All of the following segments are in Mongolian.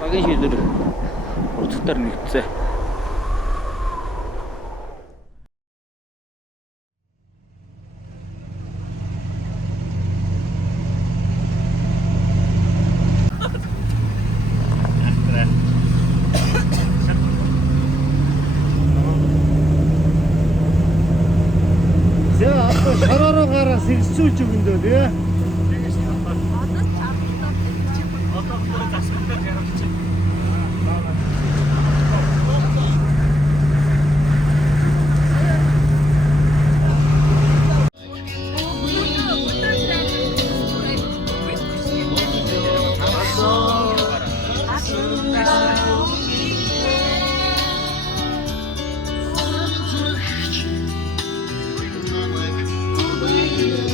Багийн шийдвэр урталтаар нэгдсэн. Шараараа гараа сэрсүүлж өгөндөө тий.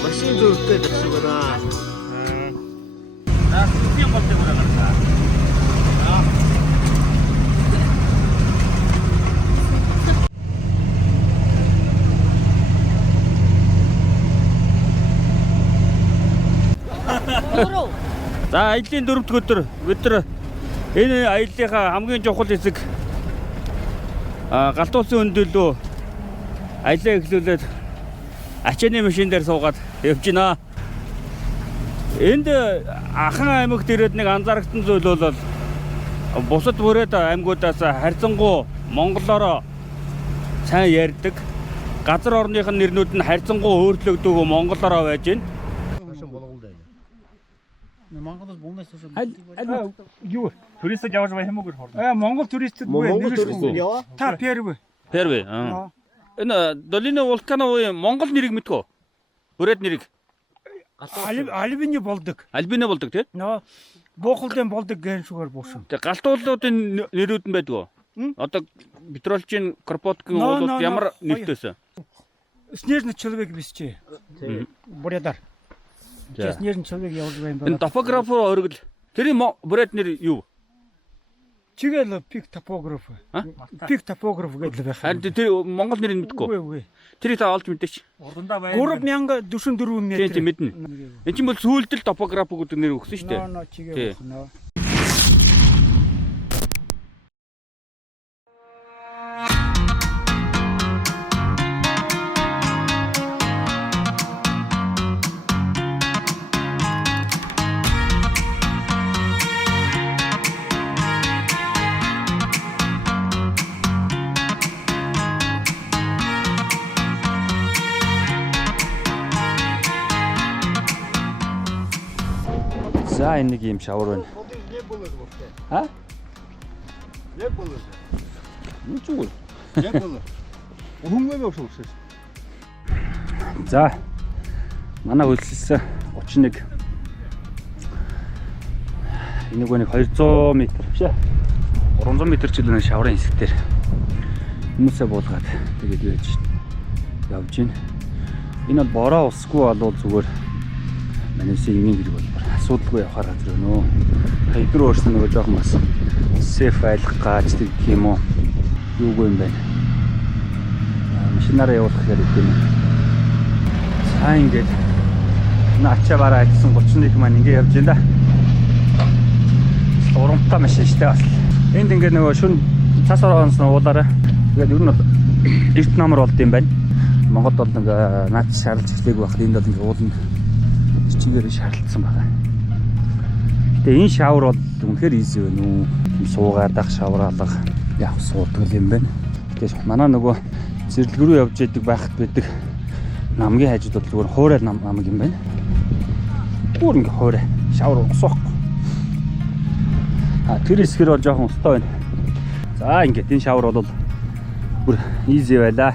Машин дөрөвтэй дашиг байна. Наа сүтийн болтой мөрөөр гараа. За аяллийн 4-р өдөр бид нар энэ аяллахаа хамгийн чухал хэсэг Галтуулсан хөндөөлөө аялаа эхлүүлээд ачааны машин дээр суугаад явж байна. Энд Ахан аймагт ирээд нэг анзаарахтан зүйл бол бусад бүрээд аймагуудаас харьцангуй монголоор сайн ярьдаг. Газар орных нь нэрнүүд нь харьцангуй өөрчлөгдөг монголоор байж байна. Монголоос бомбас шүү. Юу? Туристад явж байгаа юм уу гэх Монгол туристад яваа. Та первый. Первый. Энэ Долина вулканы Монгол нэрийг мэдгүй. Бүрээд нэрийг. Альбини болдог. Альбина болдог тий? Нөө Буухалдын болдог гэн шугаар буусан. Тэг галтуулуудын нэрүүд нь байдгүй. Одоо Петролчин, Кропоткин уулууд ямар нэртэйсэн? Снежный человек висчи. Бурядар. Снежный человек явж байна. Энэ топограф өргөл. Тэрийн бүрээд нэр юу? Чигээл пик топограф. Пик топограф гэдэг байх. Харин тэр Монгол нэрийг мэдгүй. Тэрийг та олж мэдээч. 3044 м. Тийм мэднэ. Энд чинь бол сүүлдэл топограф гэдэг нэр өгсөн шүү дээ. Ноо чигээ байна. За энэ нэг юм шавар байна. А? Не было. Ничего. Не было. Хөнгөө явуулсан. За. Манай хөлсөлсөн 31. Энийг нэг 200 м биш ээ. 300 м ч л нэг шаврын хэсэг дээр хүмүүсээ буулгаад тэгээд байж явж байна. Энэ бол бороо усгүй болвол зүгээр манайсаа юм хэрэг болбор асуудалгүй явахаар газар өнөө. Хэдэр өөрснөө нөгөө жоохон бас сейф айлах гаж гэх юм уу. Юугүй юм байна. Машинаараа явуулах хэрэгтэй юм. Цаа ингээд наачаа бараа ажилласан 31 маань ингээд явж байна да. Урамтай машин штэ бас. Энд ингээд нөгөө шүн цас ороонс уулаараа. Тэгээд ер нь бол эрт намар болд юм байна. Монголд бол ингээ наач шаарлж ирдэг байх. Энд бол ингээ ууланд чигээр шаарлцсан байгаа. Гэтэ энэ шавар бол үнэхээр easy байна уу? Суугаад ах шавар алга яг суудаг юм байна. Гэтэ манай нөгөө зэрлэг рүү явж идэг байхад байдаг намгийн хажууд бол зүгээр хуурай намг юм байна. Гүр ингээ хуурай шавар усахгүй. Тэр хэсгэр бол жоохон устай байна. За ингээд энэ шавар бол бүр easy байлаа.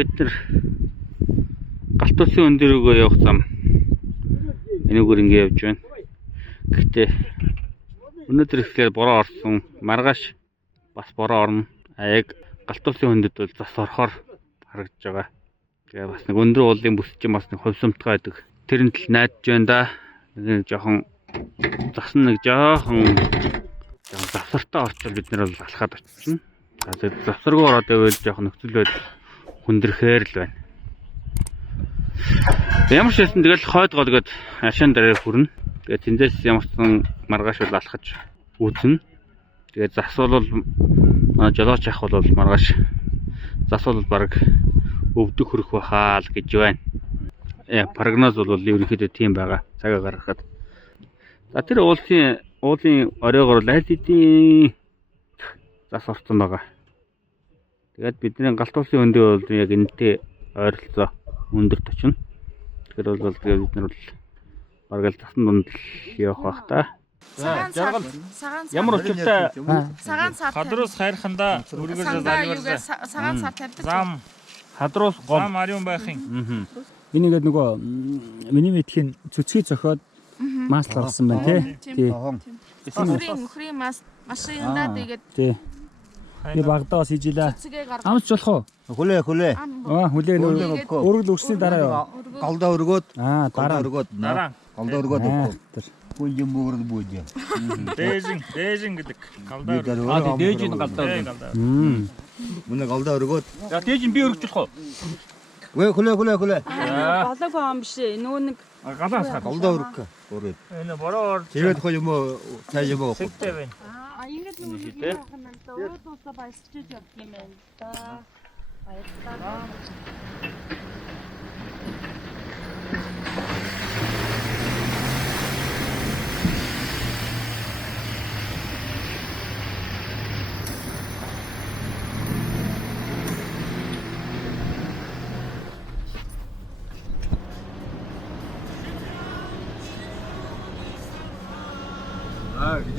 бид нар галт улсын өн дээр рүүгээ явах зам энэгээр ингэ явж байна. Гэхдээ өнөөдөр ихлээр бороо орсон. Маргааш бас бороо орно. Яг галт улсын хөндөд бол зас орохоор харагдаж байгаа. Тэгээ бас нэг өндөр уулын бүс чинь бас нэг ховсомтгой байдаг. Тэрнт л найдаж байна да. Нэг жоохон зас нэг жоохон завсартай орчвол бид нар бол алхаад очсон. Тэгээд завсаргүй ороод байвал жоохон нөхцөл байдал хүндрэхээр л байна. Ямар ч байсан тэгэл хойд гол гээд ашаан дараа хүрнэ. Тэгээд тэндээс ямар ч сан маргааш бол алхаж үүснэ. Тэгээд зас бол манай жолооч ах бол маргааш зас бол баг өвдөх хөрөх бахаа л гэж байна. Прогноз бол ерөнхийдөө тийм байгаа. Цагаа гаргахад. За тэр уулын оройгоор аль хэдийн зас орсон байгаа. Тэгээд бидний галт улсын өндөө бол яг энэтэй ойролцоо өндөрт очино. Тэгэхээр бол тэгээд бид нар бол бараг л засан дунд л явах бах та. Жаргал Ямар учиртай цагаан сар Хадрус хайрханда үргэлж залбирсан. цагаан сар тавьдаг. Зам хадрус гол зам ариун байхын. Энийгээд нөгөө миний мэдхийн цөцгий зохиод масль гаргасан байна тий. Нөхрийн машиндаа тэгээд Тий. Би багтаа бас хийжилээ. цэгээ гаргаж Амч болох Хүлээ. уу? Хүлээ нөгөө өргөл өрсний дараа юу? Галдаа өргөөд. Дараа. Дараа Галдаа өргөөд. Тэр. Хүн юм бүрд бүүж. дээжин гэдэг. Галдаа. дээж нь галдаа. Галдаа. Мөн галдаа өргөөд. За дээж нь би өргөж болох уу? Хүлээ. болоог юм биш ээ. Нөгөө нэг Галаас хаа. Галдаа өргөх. Өрөөд. Энэ бороо орж. Тэгээд хоо юм уу цай юм уу. Сэгтэй байна. ингээд нөгөө юм байна л да. Өөдөөсөө баясчиж явах юм байна л да. Баярлалаа.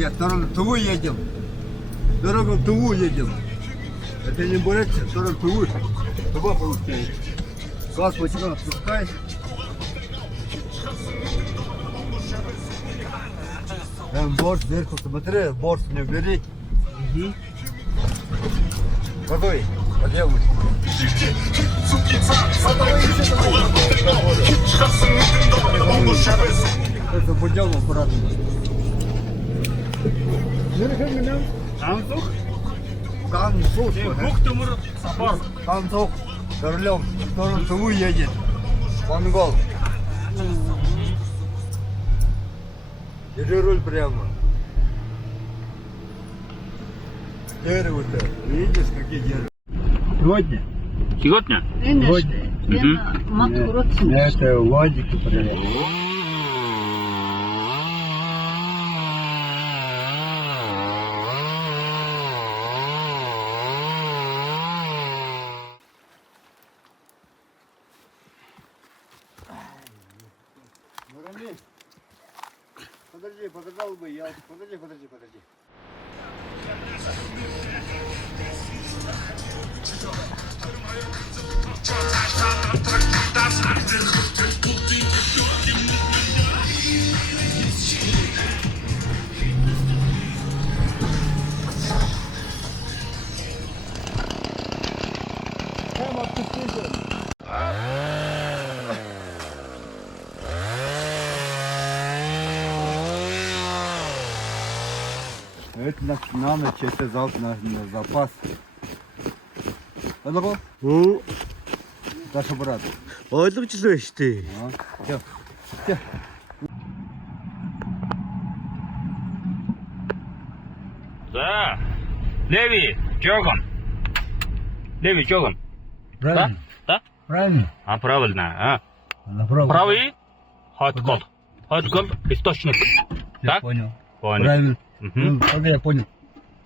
Где в сторону Тувы едем. Дорогу в Туву едем. Это не Бурятия, в сторону Тувы. Туба получается. Газ потихоньку спускай. Там борт сверху смотри, борт не убери. Водой, поделай. Это будем аккуратно. Гансух. Бүх төмөр сапар. Гансух. За рулем. В сторону Туву едет. Монгол. Держи руль прямо. Дерево-то. Видишь, какие дерева? Сегодня? Сегодня? Это Владики привет. Подождал бы я. Подожди. Это на ночь, это завтра на запас. Алло? Даша брат. Ойлгочлоо шүү дээ. За. Леви, Джоган. Правильно. Да? Правильно. Правильно. Направо. Правый. Хот гол источник. Я Так? понял. Понял. Правильно. Мгм. Тогда я понял.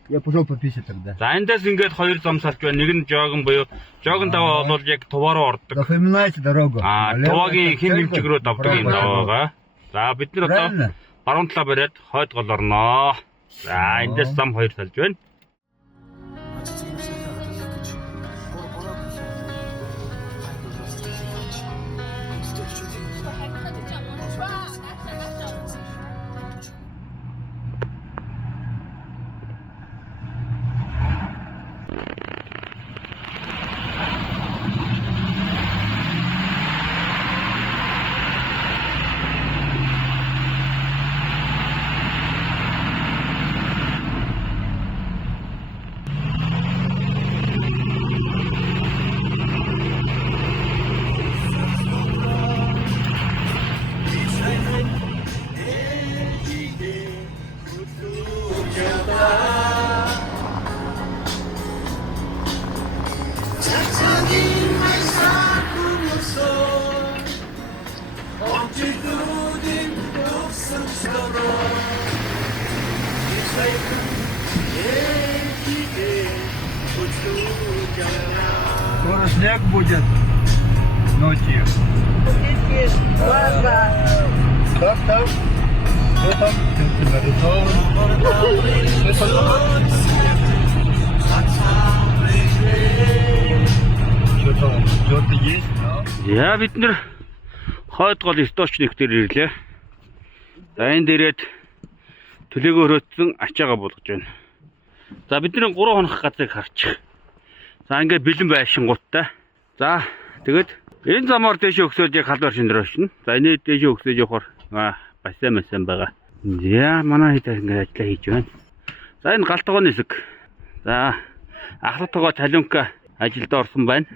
Я пошел пописать тогда. За эндээс ингээд хоёр зам сарж байна. Нэг нь жогон буюу жогон даваа бол яг туваараа ордог. Запоминайте дорогу. Туваагийн хин хэмжиг рүү давдаг юм даваага. За бид нар одоо Правильно. баруун талаа бариад хойд гол орноо. За эндээс зам хоёр салж байна. Скоро снег будет ночью. Как там? Что там? Что там? Что-то есть, да? Яа бид нэр хойд гол стооч нэг дээр ирлээ. За энэ дээрээд төлөөгөө хөрөөцсөн ачаага болгож байна. За бидний 3 хоног газрыг харчих. За ингээд бэлэн байшингуудтай. За тэгээд энэ замаар дэшээ өгсөж яг халдвар шинээр очно. За энэ дэшээ өгсөж явахаар бассан байгаа. Яа манай хэд ингээд ажиллаа хийж байна. За энэ галтгооны хэсэг. За ахлахтайгаа талинка ажилд орсон байна.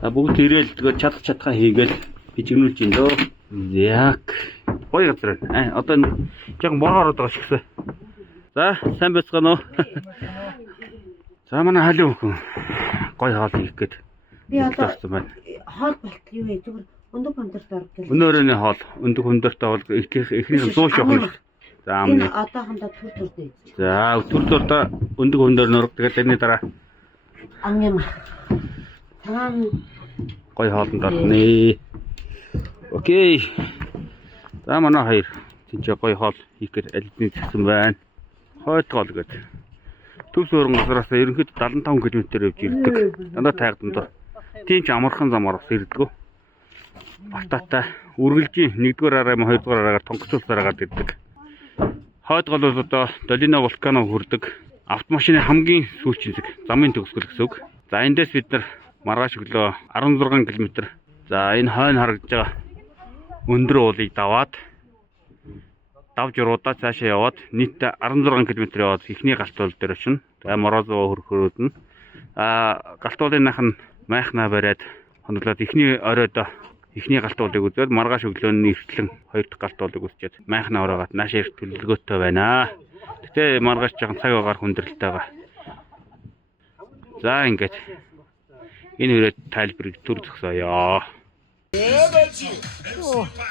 За бүгд ирээл тэгээд чадхаа хийгээл хижигнүүлж ин дөө. Яг гоё газар байна. Одоо яг бороо ороод байгаа шигсэ. За сайн байцгаана уу? За манай халиу хүн гоё хоол хийх гээд би одоо байна. хоол болтол юу вэ? Зүгээр өндөг хүндэрт орох гэх. Өнөөрөний хоол, өндөг хүндэртэй хоол эхнийх 100 шахна. За амны. Одоохондоо төр төрдөө. За төр төрдөө өндөг хүндэр нөрөг тэгээд тэрний дараа Амны таам гоё хоолнд орно. Окей. За манай хоёр тийч гоё хоол хийх гээд алидны згсэн байна. Хойд гол гэдэг. Төс өргөн газараас ерөнхийдөө 75 км явж ирдэг. Дандаа тайгдмар. Тийм ч амархан замаар ус ирдэг. Бататай үргэлжийн 1-р араа, 2-р араагаар тонгоцуулсаар агаад ирдэг. Хойд гол бол одоо Долино вулкано хүрдэг. Автомашины хамгийн сүүлчийн зэг, замын төгсгөл гэсэн үг. За эндээс бид нар маргааш өглөө 16 км. За энэ хойно харагдаж байгаа өндөр уулыг даваад давж уруудаа цаашаа яваад нийтдээ 16 км яваад ихний галтуул дээр очино. За Морозово хөрхөрөөднө. Галтуулынх нь майхнаа бариад хонглоод ихний оройдоо ихний галтуулыг үзээд маргааш өглөөний эртлэн хоёр дахь галтуулыг үзчихэд майхнаа ороогаад наашаа ирэх төлөвлөгөөтэй байна. Гэтэ маргааш жоохон цаг агаар хүндрэлтэй байгаа. За ингээд энэ үрээд тайлбарыг төр зогсоё.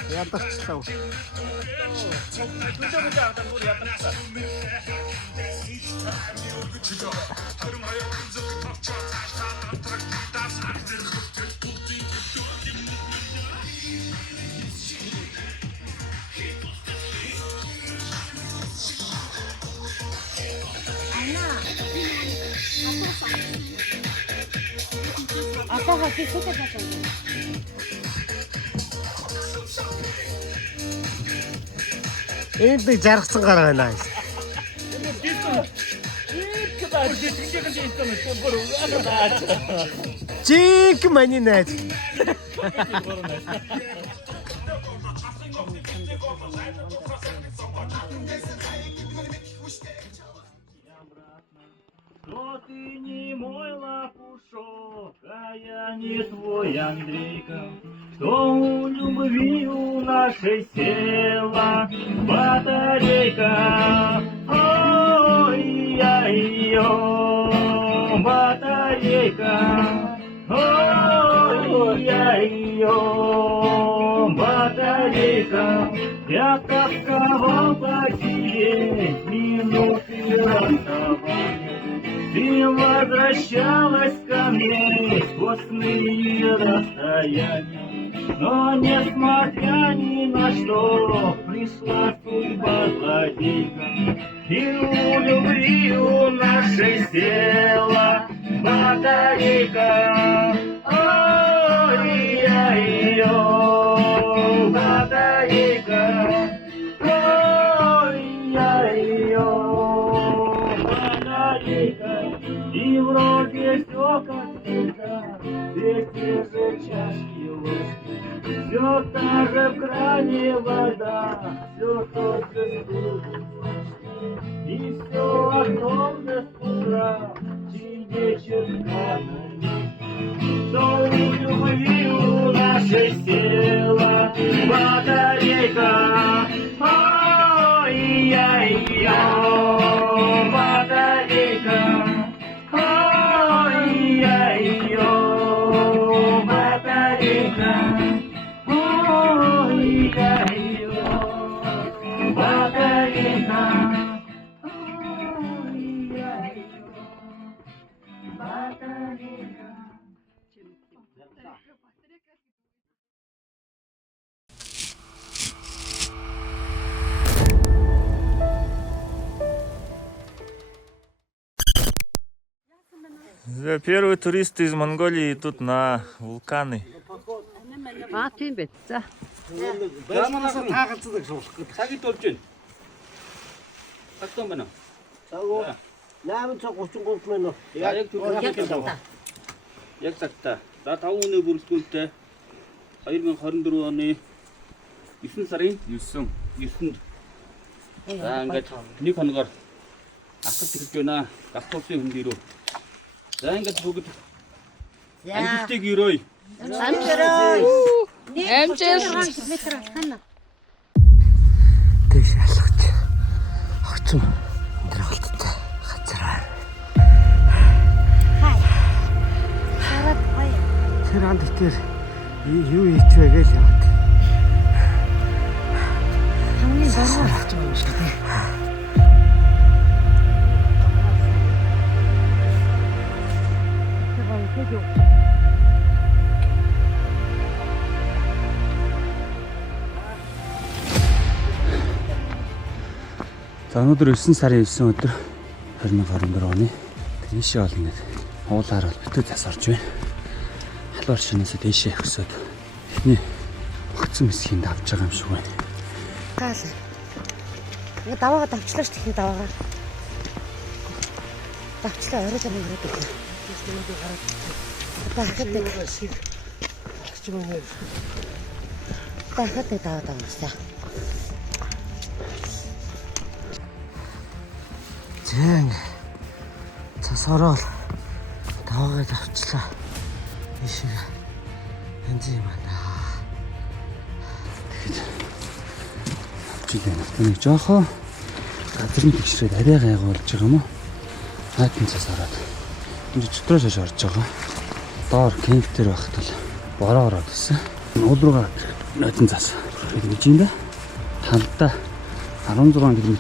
Ядарчлаа. одоо хатыг хөтөж байгаа. Энд нэг жаргацсан гар байна. Чик маний найз. Но ты не мой лопушок, а я не твой Андрейка. Что у любви у нашей села батарейка. Ой-я-ё, батарейка. Ой-я-ё, батарейка. Я тосковал по тебе, минуты расставания. Ты возвращалась ко мне сквозь сны расстояния. Но несмотря ни на что, пришла судьба злодейка. И у любви у нашей села батарейка. Ой-я-ё, батарейка. Ой-я-ё, батарейка. И вроде все как всегда, все те же чашки ложки. Все та же в кране вода, все тот же стул. И все одно же с утра, чей вечер канали. Что у любви у нашей села батарейка. Ой-я-ё, батарейка. Ой-я-ё, батарейка. Ой-я-ё, батарейка. Первый турист из Монголии идут на вулканы. Тийм байт. За. Байшингаас таагалцдаг суулгах гэдэг. Цагийг болж байна. Цагтаа байна. Цагуу 8:33 минут. Яг Ягтаа. Яг цагтаа. За 5 өдрийн бүрэлдэхүүнтэй 2024 оны 9 сарын 9-нд. За ингээд нэг хоногоор асар тэгэлж байна. Автобусын хөндөрөө. За ингээд бүгд амжилтыг өрөөе. Тийш алхаж. Хогцом өндрөлттэй газар. Хараад гоё. Тэр анд дээр юу хийчихвэ гэж яваад. Хамгийн дөрөв. Хогц юм шиг тий. За өнөөдөр 9 сарын 9 өдөр 2024 оны тийшээ бол ингээд уулаар бол битүү цас орж байна. Халуур шинээсээ тийшээ өсөд эхний огцон мэсгийн давж байгаа юм шиг байна. Хаал. Ингээ даваагаа давчлаа шүү дээ даваагаа. Давчлаа орой замыг ирээд байна. Дахиад даваад аваасаа. Зэн цас ороод даваагаа давчлаа. Ишиг энэ юм аа. Жигээ нэг жоохоо газрын тэгшрээд арай гайгуулж байгаа юм уу? Хайтан цас ороод. Энд дотроо шаш орж байгаа. Доор кемп дээр байхад бол бороо ороод ирсэн. Уул руугаа нотон цас. Гэж юм да. Хамтаа 16 км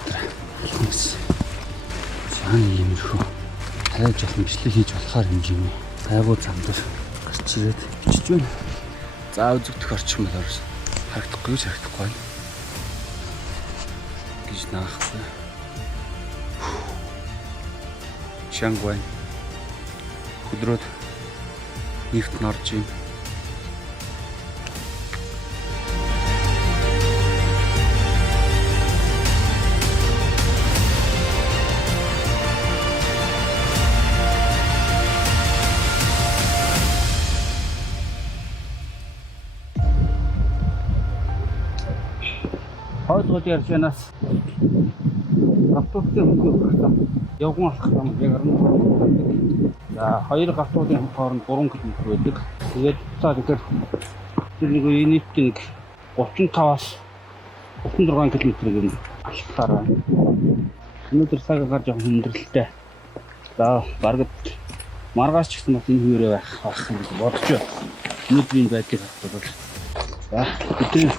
алхсан. Чааны иймэрхүү хайж авах бичлэг хийж болохоор хэмжээний айгуу замдэр гарч ирээд бичиж байна. За үзэгдэх орчин бол харагдахгүй гэж харагдахгүй байна. Гэж наахгүй. Шангвайн хөдрөөд нефт норж юм. Хойдгод ярьчанаас автобусын хөндөө явган алхах юм яг арна. За хоёр автобусын хооронд 3 км байдаг. Тэгээд цаа тэгэхээр тэр нэг нийт 35-аас 36 км гэнэ алхахаар байна. Өнөөдөр цаг агаар жоохон хүндрэлтэй. За бараг маргааш ч гэсэн бас энэ хүрээ байх гэж бодож байна. Өнөөдрийн байдлыг харахад за бидний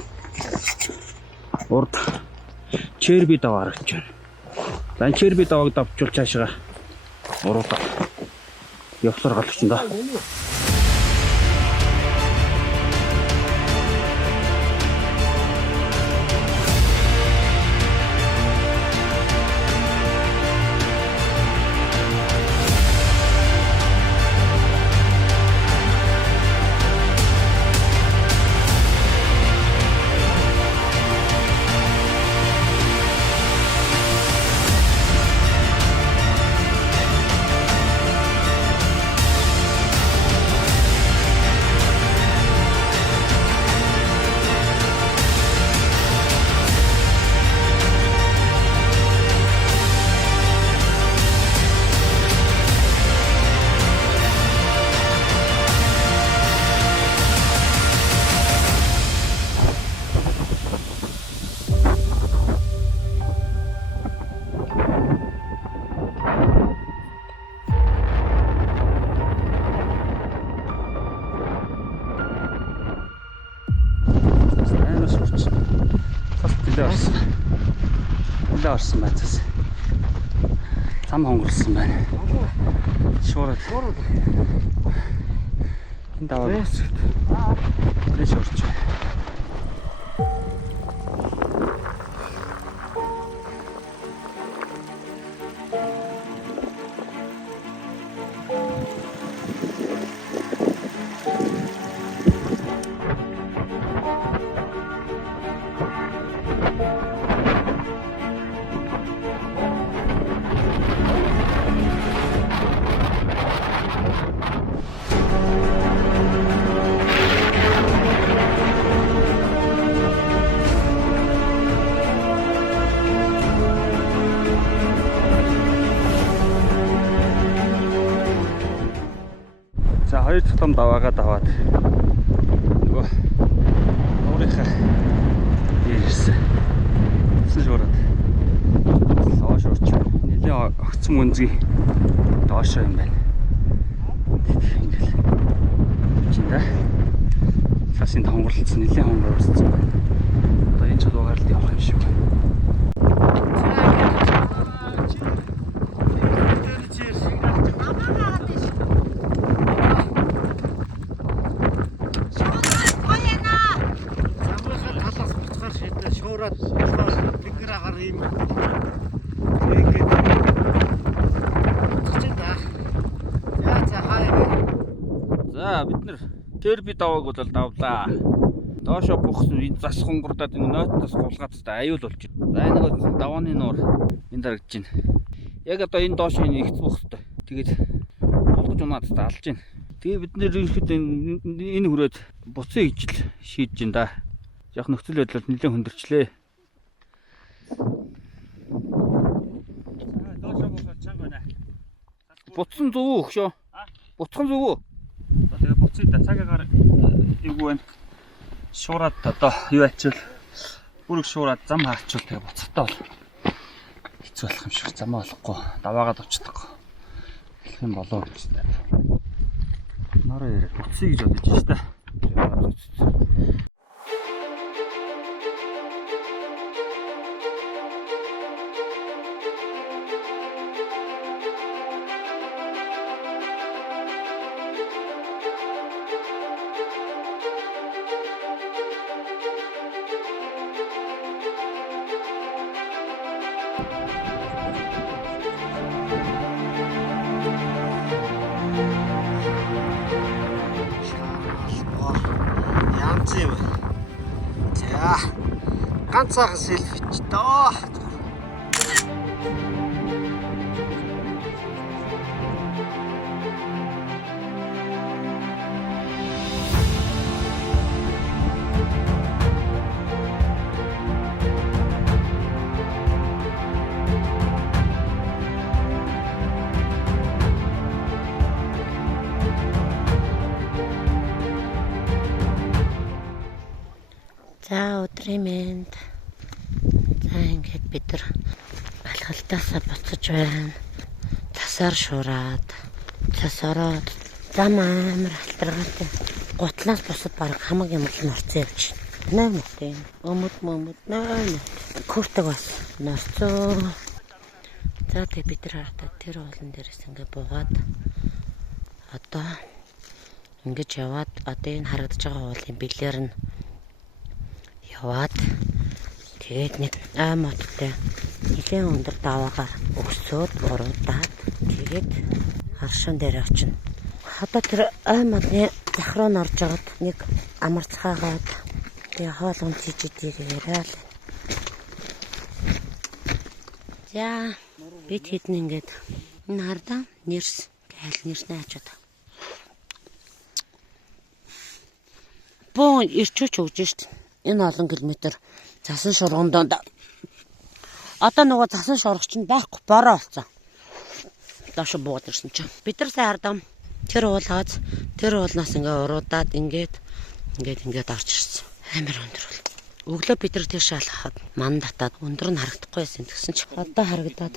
урд черби даваа харагдаж байна. За черби давааг давчул цаашаа уруудаа явсаар галчин да. Орсон байцаас зам хонгорсон байна. Шуураад. Энэ даваа. Тэш орч. том даваагаа даваад нөгөө өөрийнхөө ирсэн. Гэсэн шуураад доош орч нэлээ огцом үнзгий доошоо юм байна. Ингээл чинь да. Сасын хонгорлцсон нэлээ хонгорлцсон байна. Одоо энэ чулуугаар л явах юм шиг байна. За бид нэр терби давааг бол давлаа. Доошо бухсан энэ зас хонгордоод энэ нойтоос гулгаад та аюул болж байна. За энэ нэг давааны нуур энэ дарагдж байна. Яг одоо энэ доош энэ ихц бох хэвээр. Тэгээд болгож унаад та алж байна. Тэгээ бид нэр ихэд энэ хүрээд буцаа ижил шийдэж байна да. Яг нөхцөл байдал нэлээд хөндөрчлээ. Доошо бухаар чанга байна. Буцсан зөв үү хөшөө? Буцхан зөв үү? Одоо тэгээ буцъя да цагаагаар эвгүй байна. Шуураад одоо юу ачвал бүрэг шуураад зам хаачвал тэгээ буцахтаа бол хэцүү болох юм шиг замаа болохгүй даваагаад очдог. Хэлэх юм болоо гэж байна. Нараа ярэ буцъя гэж бодож байна та. За ганцаахан селфич доо. За өдрийн мэнд. За ингээд бид нар алхалтаасаа буцаж байна. Цасаар шуураад, цас ороод зам амар алдаргаатай. Гутлаас бусад баг хамаг юм л норцсон явж байна. Нэ өмд нэ. Куртаг бас норцоо. За тэг бид нар хараад тэр уулан дээрээс ингээд буугаад одоо ингэж яваад одоо энэ харагдаж байгаа уулын бэлэр нь яваад тэгээд нэг аймагтай нэгэн өндөр даваагаар өсөөд уруудаад тэгээд харшин дээр очино. Одоо тэр аймагны захруу н орж байгаад нэг амарцгаагаад тэгээд хоолон чижидийг яриад. За бид хэдэн ингээд энэ хардаа нэрс гайл нэрснэ ачаад. Боо ирчүүч өгж штт. Энэ олон километр засан шурган донд одоо нөгөө засан шургач нь байхгүй бороо болсон. Доош буугаад ирсэн чинь бид нар сайн хардам тэр уулаад тэр уулнаас ингээ уруудаад ингээд орж ирсэн. Амар өндөр бол. Өглөө бид нар тийш алхаад ман татаад өндөр нь харагдахгүй байсан гэсэн чи одоо харагдаад.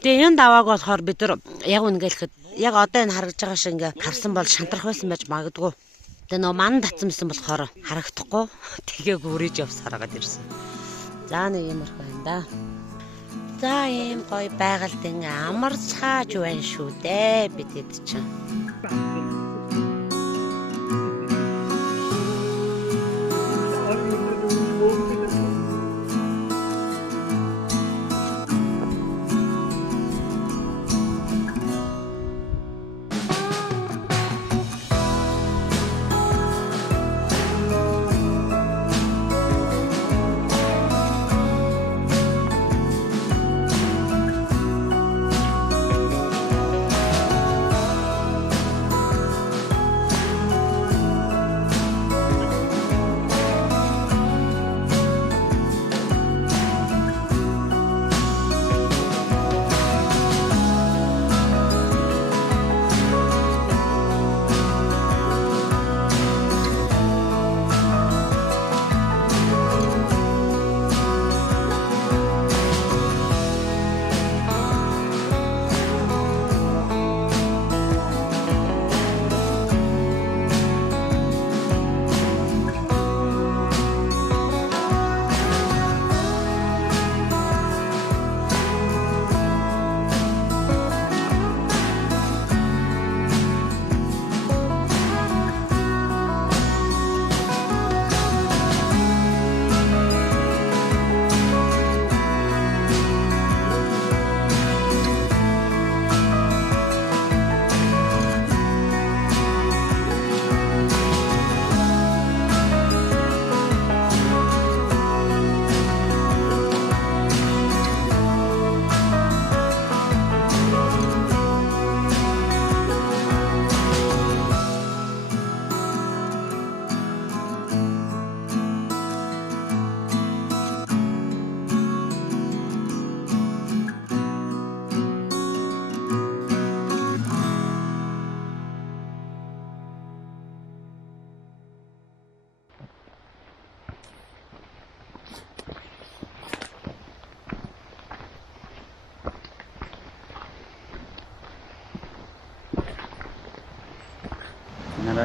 Тэгээ энэ давааг болохоор бид нар яг үнгэлэхэд яг одоо энэ харагдж байгаа шиг ингээ харсан бол шантрах байсан байж магадгүй. Тэгээ нөө ман татсан байсан болохоор харагдахгүй. Тэгээ гүрэж явсараад ирсэн. За нэг юм байна да. За ийм гоё байгальтай амарцгааж байна шүү дээ бид хэд чинь.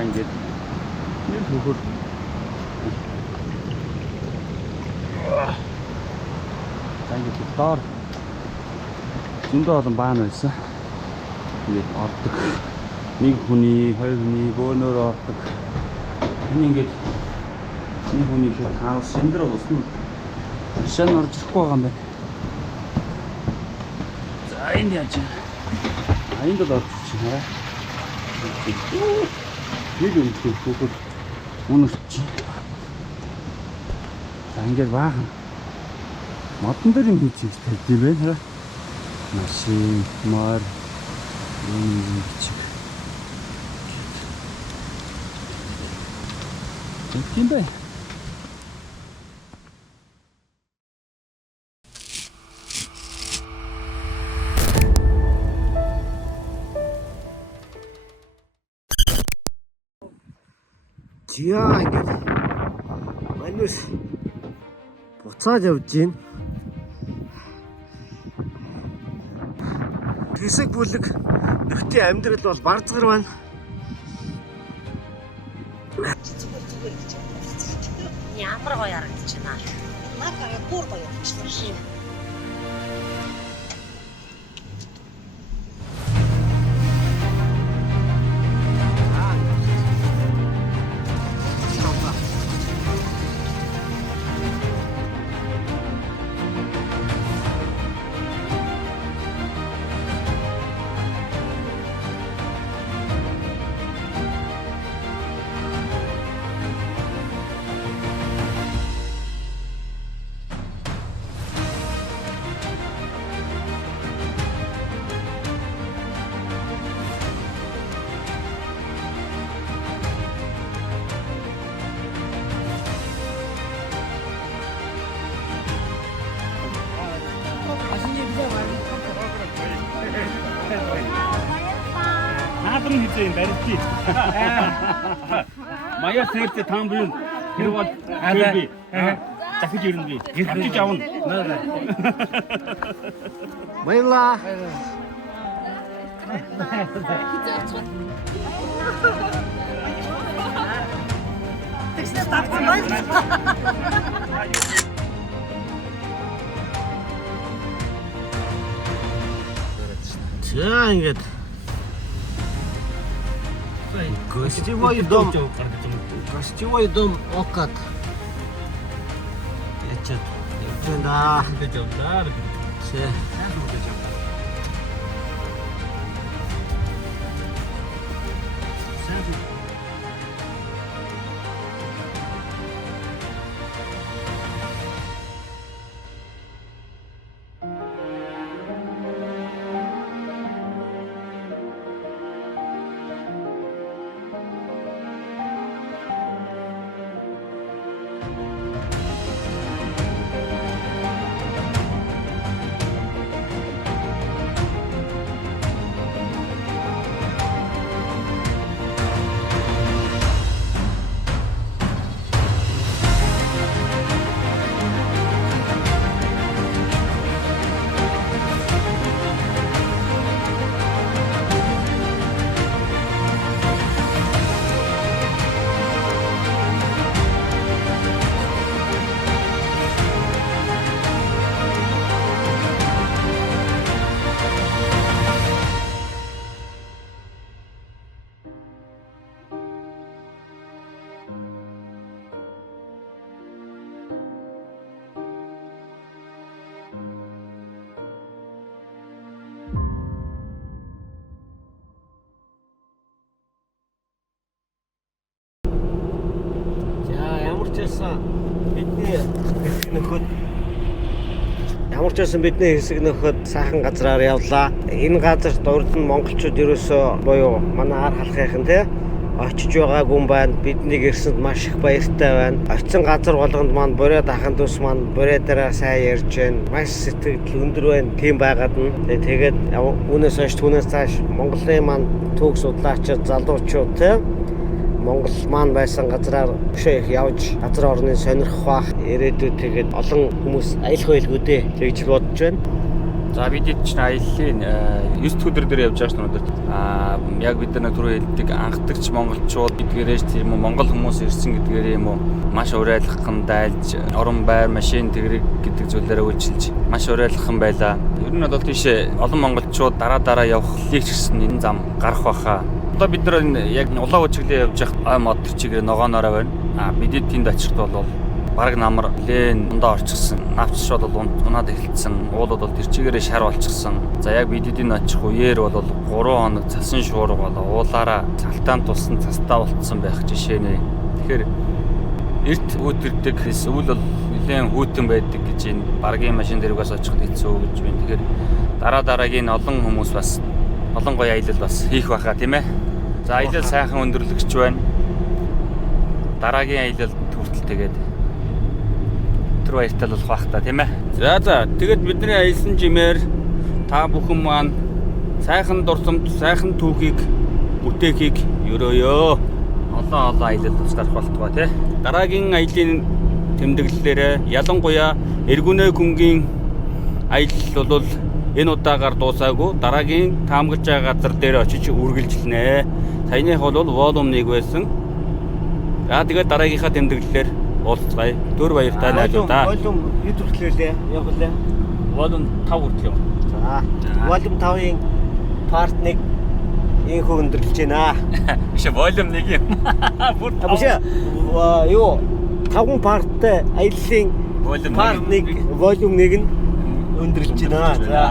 ингээд нэг хөхөр ингээд доор зөндөө олон баан байсан. Ингээд ордог. Нэг хүний, хоёр хүний бөөнөр ордог. Энэ ингээд нэг хүний хаус эндэр болсон. Шан орж ирэхгүй байгаа юм байна. За энд яаж. Энд л орж ирж байна. Нэг юм хөхөр үнэрч. За ингээд баахан. Модон дээр юм хийж тавьд юм байна. Машин, мар, юм чиг. Тийм бай. Яа ингэж манус буцаад явж гин. Хэсэг бүлэг нөхдийн амьдрал бол барзгар байна. Ямар гоё харагдаж байна. Наагаа бүр гоё болчихсон шин. Наадмын хизээ барилдгийг. Маяа сэртэ там бие тэр бол би. Захиж ирнэ би. Гэрчиж авна. Баярлаа. Тэгснээр тавцсан байна. За ингэж гостевой дом Окат. Ячаад явж байна. Ямар ч байсан бидний хэсэг нөхөд сайхан газраар явлаа. Энэ газарт урд нь монголчууд ерөөсөө буюу манай ар халахын те очиж байгаагүй юм байна. Биднийг ирсэнд маш их баяртай байна. Очсон газар болгонд маань бурайд ахын дүүс маань бурайдаараа сайн ярьж байна. Маш сэтгэл өндөр байна. Тийм байгаад нь тэгээд үүнээс хойш түүнээс цааш Монголын маань түүх судлаачид залуучууд те Монгол маань байсан газраар өшөө их явж газар орныг сонирхох бах ирээдүйд тэгээд олон хүмүүс аялах байлгүй дээ гэж бодож байна. За бид чинь аяллаа 9 өдөр дээр явж байгаа шүү өнөөдөр. Яг бид нар түрүү хэлдэг анхдагч монголчууд эдгээрээс тийм үү монгол хүмүүс ирсэн гэдгээр юм уу маш урайлаххан дайлж орон байр машин тэгрэг гэдэг зүйлээрээ үйлчилж маш урайлаххан байлаа. Ер нь бол тийшээ олон монголчууд дараа явхлыг ч гэсэн энэ зам гарах баха. Одоо бид нар яг улаан үжиглээ явж явах ой мод чигээр ногооноороо байна. Бидэд тэнд очихд бол бараг намар лэн ундаа орчихсон. Навч бол унаад эхэлсэн. Уулууд бол тэр чигээрээ шар болчихсон. За яг бидэд энэ очих үеэр бол 3 хоног цасан шуурга болоо уулаараа цалтаан тулсан цастаа болцсон байх жишээ нэ. Тэгэхээр эрт хүүтэрдэг эсвэл бол нэлээд хүүтэн байдаг гэж энэ баргийн машин дээрээс очихд хэцүү гэж байна. Тэгэхээр дараагийн олон хүмүүс бас олон гоё аялал бас хийх байхаа тийм ээ. За аялал сайхан өндөрлөгч байна. Дараагийн аялал хүртэл тэгээд тэр баяртай болох байх та тийм ээ. За тэгээд бидний аялсан жимээр та бүхэн маань сайхан дурсамж, сайхан түүхийг бүтээхийг өрөөё. Олон аялал тусгарах болтгоо тий. Дараагийн аялын тэмдэглэлээрээ ялангуяа Эргүнэ гүнгийн аялал бол энэ удаагаар дуусаагүй. Дараагийн таамаглаж байгаа газар дээр очиж үргэлжилнэ. Саяных бол волюм 1 байсан. Тэгээд дараагийнхаа тэмдэглэлээр уулзцгаая. Дөр баяртай найзуудаа. Волюм хэд хүртлээ явуулаа? Волюм 5 хүртэл юм. За. Волюм 5-ын part 1 инхүү өндөрлөж байна. Биш волюм 1 юм. Бүр Биш юу 5 парттай аяллаа волюм part 1 волюм 1 нь өндөрлөж байна. За.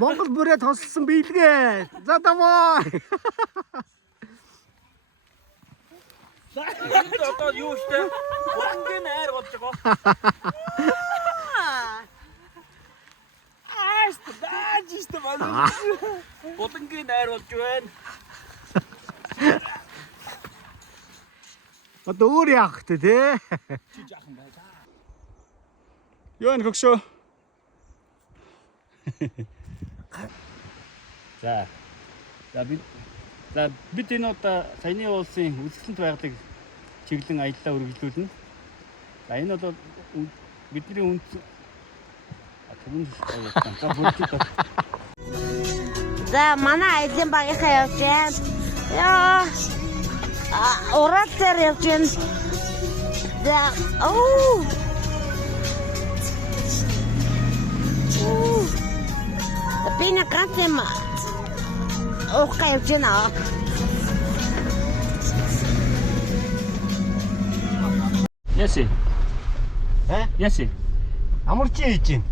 Монгол бүрээ тосолсон бийлгээ. За даваа. Одоо юу штэ? Гонгийн найр болж байгаа. Даажиштэй байна. Гонгийн найр болж байна. Одоо өөр яах вэ те? Юу энэ хөгшөө? За бид энэ удаа саяны улсын үзэсгэлэнт байгалыг чиглэн аяллаа үргэлжлүүлнэ. За энэ бол бидний үнд түрүүн шээ. За бүрчээ. За манай айлын багийнхаа явж байна. Яа. Урал дээр явж байна. За оо. Би нэг ганц юм явж байна. Яси. Яси. Амар чи хийж байна.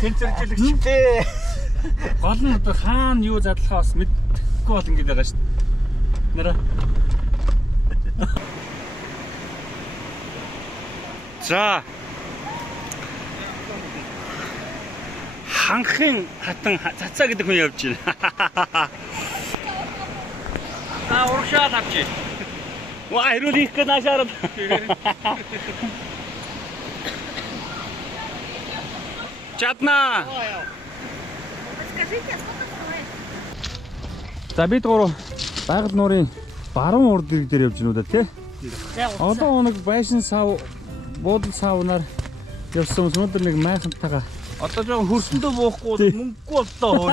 Тэнцвэржүүлэгч. Тэ. Гол нь одоо хаана юу задлахаа бас мэдэхгүй бол ингэж байгаа шүү дээ. Нэрэ. За. Ханхын хатан цацаа гэдэг хүн явж байна. Урагшаал авчи. Ваа, хэрүүл их гэж наашаараад. Чадна. За бид гурав байгаль нуурын баруун урд ирэг дээр явж гинүү да тий. Одоо нэг байшин сав, буудал савнаар явсан өнөөдөр нэг майхантайгаа Одоо жоо хөрсөндөө буухгүй мөнгөгүй болтоо.